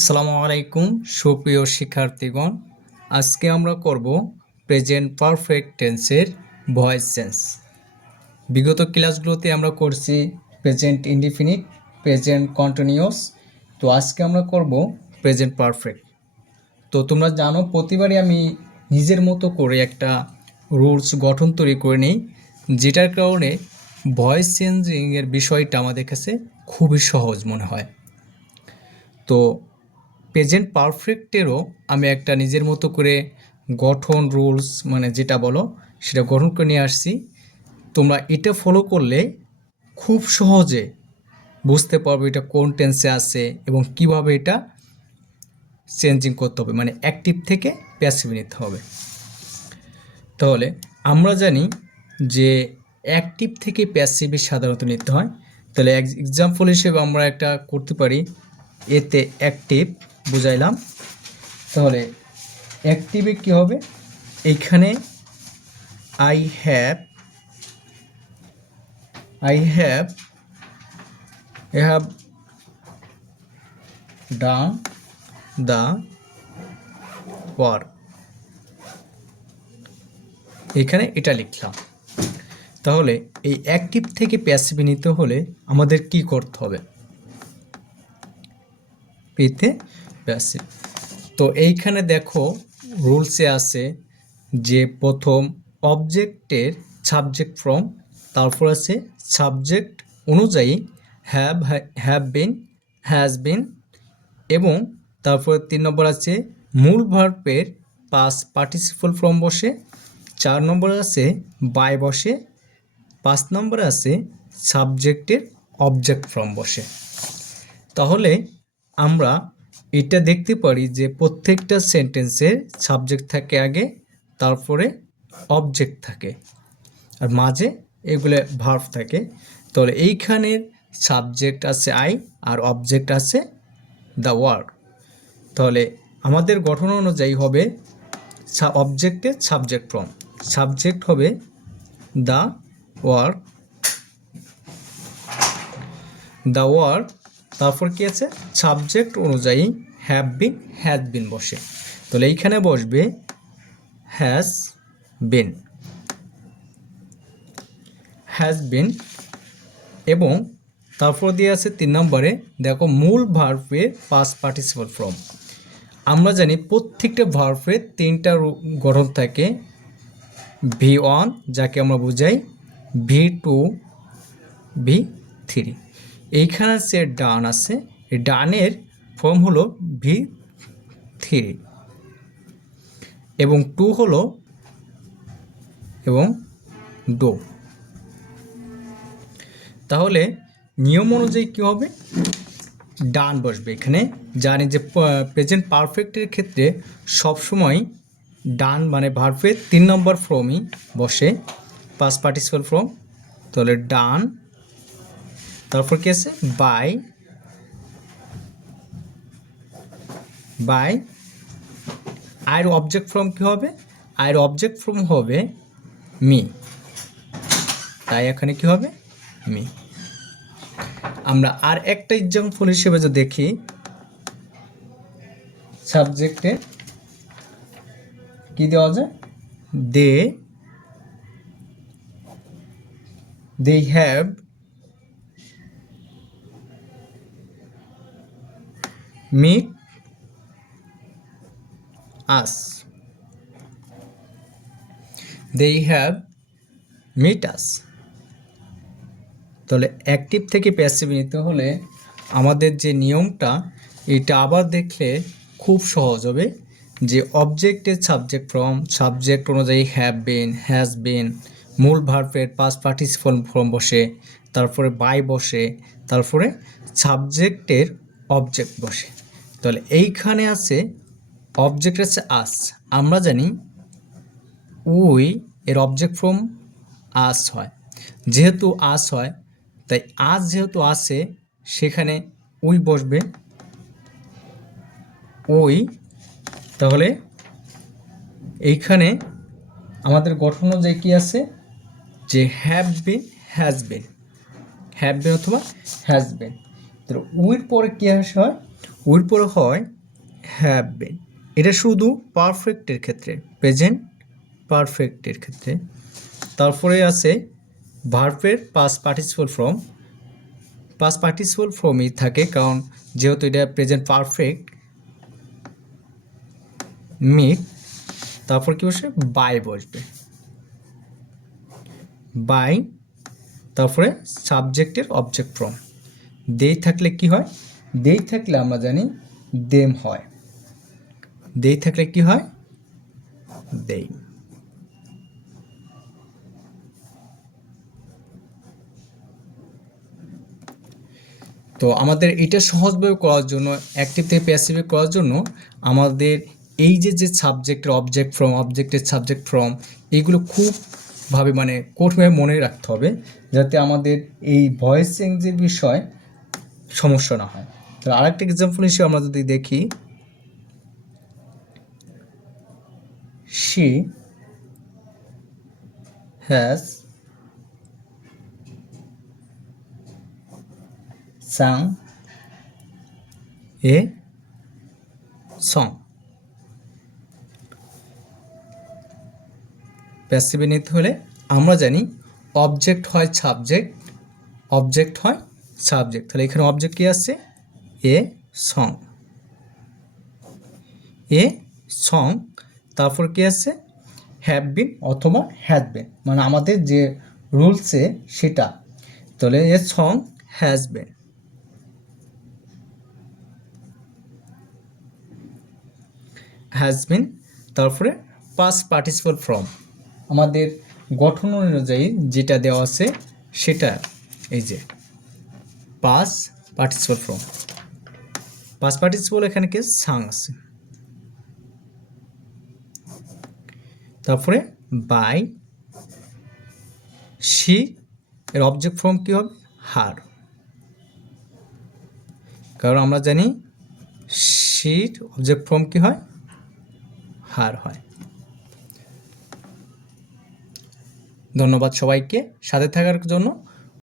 আসসালামু আলাইকুম সুপ্রিয় শিক্ষার্থীগণ। আজকে আমরা করব প্রেজেন্ট পারফেক্ট টেন্সের ভয়েস চেঞ্জ। বিগত ক্লাসগুলোতে আমরা করছি প্রেজেন্ট ইনডিফিনিট, প্রেজেন্ট কন্টিনিউয়াস। তো আজকে আমরা করব প্রেজেন্ট পারফেক্ট। তো তোমরা জানো প্রতিবারই আমি নিজের মতো করে একটা রুলস গঠন তৈরি করে নিই, যেটার কারণে ভয়েস চেঞ্জিংয়ের বিষয়টা আমাদের কাছে খুবই সহজ মনে হয়। তো প্রেজেন্ট পারফেক্টেরও আমি একটা নিজের মতো করে গঠন রুলস মানে যেটা বলো সেটা গঠন করে নিয়ে আসছি। তোমরা এটা ফলো করলে খুব সহজে বুঝতে পারবে এটা কোন টেন্সে আছে এবং কিভাবে এটা চেঞ্জিং করতে হবে, মানে অ্যাক্টিভ থেকে প্যাসিভ নিতে হবে। তাহলে আমরা জানি যে অ্যাক্টিভ থেকে প্যাসিভে সাধারণত নিতে হয়। তাহলে এক্সাম্পল হিসেবে আমরা একটা করতে পারি, এতে অ্যাক্টিভ বুঝাইলাম। তাহলে অ্যাক্টিভে কী হবে, এইখানে I have done the work, এখানে এটা লিখলাম। তাহলে এই অ্যাক্টিভ থেকে প্যাসিভে নিতে হলে আমাদের কি করতে হবে, পেতে প্যাসিভ। তো এইখানে দেখো রুলসে আছে যে প্রথম অবজেক্টের সাবজেক্ট ফ্রম, তারপর আছে সাবজেক্ট অনুযায়ী হ্যাভ বিন, হ্যাজ বিন, এবং তারপর 3 নম্বর আছে মূল ভার্বের পাস্ট পার্টিসিপল ফর্ম বসে, 4 নম্বর আছে বাই বসে, 5 নম্বরে আছে সাবজেক্টের অবজেক্ট ফর্ম বসে। তাহলে আমরা এটা দেখতে পারি যে প্রত্যেকটা সেন্টেন্সের সাবজেক্ট থাকে আগে, তারপরে অবজেক্ট থাকে, আর মাঝে এগুলো ভার্ব থাকে। তাহলে এইখানের সাবজেক্ট আছে আই আর অবজেক্ট আছে দ্য ওয়ার্ক। তাহলে আমাদের গঠন অনুযায়ী হবে অবজেক্টের সাবজেক্ট ফর্ম, সাবজেক্ট হবে দ্য ওয়ার্ক, তারপর কি আছে সাবজেক্ট অনুযায়ী হ্যাভ বিন, হ্যাজ বিন বসে। তাহলে এইখানে বসবে হ্যাজ বিন, এবং তারপর দিয়ে আছে 3 নম্বরে দেখো মূল ভার্বের পাস্ট পার্টিসিপল ফর্ম। আমরা জানি প্রত্যেকটা ভার্বের 3টা গঠন থাকে, V1 যাকে আমরা বুঝাই, V2, V3। এইখানে যে ডান আছে, এই ডানের ফর্ম হলো V3 এবং 2 হলো এবং ডো। তাহলে নিয়ম অনুযায়ী কী হবে, ডান বসবে। এখানে জানি যে প্রেজেন্ট পারফেক্টের ক্ষেত্রে সবসময় ডান মানে ভার্বের 3 নম্বর ফর্মই বসে, পাস্ট পার্টিসিপল ফর্ম। তাহলে ডান, তারপর কি আছে বাই, আয়ের অবজেক্ট ফর্ম কী হবে, আয়ের অবজেক্ট ফর্ম হবে মি, তাই এখানে কি হবে মি। আমরা আর একটা এক্সাম্পল হিসেবে যদি দেখি, সাবজেক্টে কি দেওয়া যায়, দে হ্যাভ মিট আস, তাহলে অ্যাক্টিভ থেকে প্যাসিভ নিতে হলে আমাদের যে নিয়মটা, এটা আবার দেখলে খুব সহজ হবে যে অবজেক্টের সাবজেক্ট ফর্ম, সাবজেক্ট অনুযায়ী হ্যাভ বিন, হ্যাজ বিন, মূল ভার্বের পাস্ট পার্টিসিপল ফর্ম বসে, তারপরে বাই বসে, তারপরে সাবজেক্টের অবজেক্ট বসে। তাহলে এইখানে আছে অবজেক্ট আছে আস। আমরা জানি উই এর অবজেক্ট ফর্ম আস হয়, যেহেতু আস হয় তাই আজ যেহেতু আসে সেখানে উই বসবে, উই। তাহলে এইখানে আমাদের গঠন অনুযায়ী কী আছে যে হ্যাভ বিন, হ্যাজ বিন, অথবা হ্যাজ বিন। তাহলে উইর পরে কী আসে হয় ওর পরে হয় হ্যাভ বিন। এটা শুধু পারফেক্টের ক্ষেত্রে, প্রেজেন্ট পারফেক্টের ক্ষেত্রে। তারপরে আছে ভার্বের past participle form. Past participle ফর্মই থাকে, কারণ যেহেতু এটা প্রেজেন্ট পারফেক্ট মিট, তারপর কি বসে বাই বসবে, বাই, তারপরে সাবজেক্টের অবজেক্ট ফর্ম। দেই থাকলে কি হয়, দেই থাকলে আমরা জানি দেম হয়, দেই থাকলে কি হয় দেই। তো আমাদের এটা সহজভাবে করার জন্য, অ্যাক্টিভ থেকে প্যাসিভে করার জন্য আমাদের এই যে সাবজেক্টের অবজেক্ট ফর্ম, অবজেক্টের সাবজেক্ট ফর্ম, এইগুলো খুবভাবে মানে কঠোরভাবে মনে রাখতে হবে, যাতে আমাদের এই ভয়েস চেঞ্জের বিষয় সমস্যা না হয়। তাহলে আরেকটা এক্সাম্পল হিসেবে আমরা যদি দেখি, she has sung a song। প্যাসিভে নিতে হলে আমরা জানি অবজেক্ট হয় সাবজেক্ট, অবজেক্ট হয় সাবজেক্ট। তাহলে এখানে অবজেক্ট কি আছে, এ সং, এ সং। তারপর কি আছে হ্যাভ বিন অথবা হ্যাজ বিন, মানে আমাদের যে রুলসে সেটা। তাহলে a song has been, has been. তারপরে পাস্ট পার্টিসিপল ফর্ম, আমাদের গঠন অনুযায়ী যেটা দেওয়া আছে সেটা, এই যে past participle form. Past participle এখানে কি সাং আছে, তারপরে বাই, শি এর অবজেক্ট ফর্ম কি হবে হার, কারণ আমরা জানি শির অবজেক্ট ফর্ম কি হয় হার হয়। ধন্যবাদ সবাইকে সাথে থাকার জন্য।